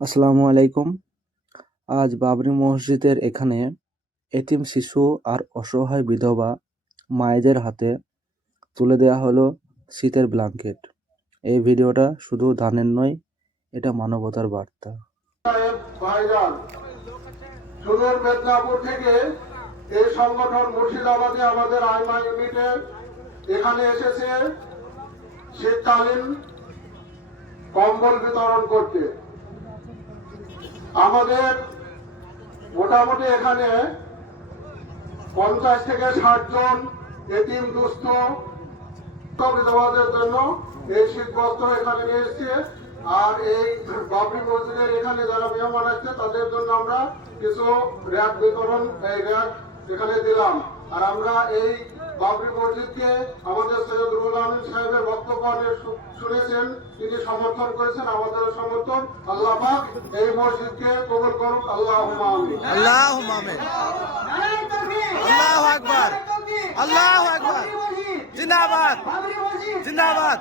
আসসালামু আলাইকুম। আজ বাবরি মসজিদের এখানে এতিম শিশু আর অসহায় বিধবা মায়েদের হাতে তুলে দেওয়া হলো শীতের ব্ল্যাঙ্কেট। এই ভিডিওটা শুধু দানের নয়, এটা মানবতার বার্তা। ভাইজান সুদূর মেদিনীপুর থেকে এই সংগঠন মুর্শিদাবাদে আমাদের আইমা ইউনিটে এখানে এসেছে শীতকালীন কম্বল বিতরণ করতে। আমাদের মোটামুটি এখানে 50 থেকে 60 জন এতিম দুস্থ বিধবাদের জন্য এই শীতবস্ত্র এখানে নিয়ে এসেছে। আর এই বাবরি মসজিদের এখানে যারা মেহমান আসছে তাদের জন্য আমরা কিছু র্যাক বিতরণ এখানে দিলাম। আর আমরা এই বাবরি মসজিদকে আমাদের সৈয়দ রুহুল আমিন সাহেবের বক্তব্য শুনেছেন, তিনি সমর্থন করেছেন, আমাদের সমর্থন। আল্লাহ পাক এই মসজিদকে কবুল করুক। আল্লাহুম্মা আমিন। আল্লাহুম্মা আমিন। আল্লাহু আকবার। আল্লাহু আকবার। জিন্দাবাদ জিন্দাবাদ।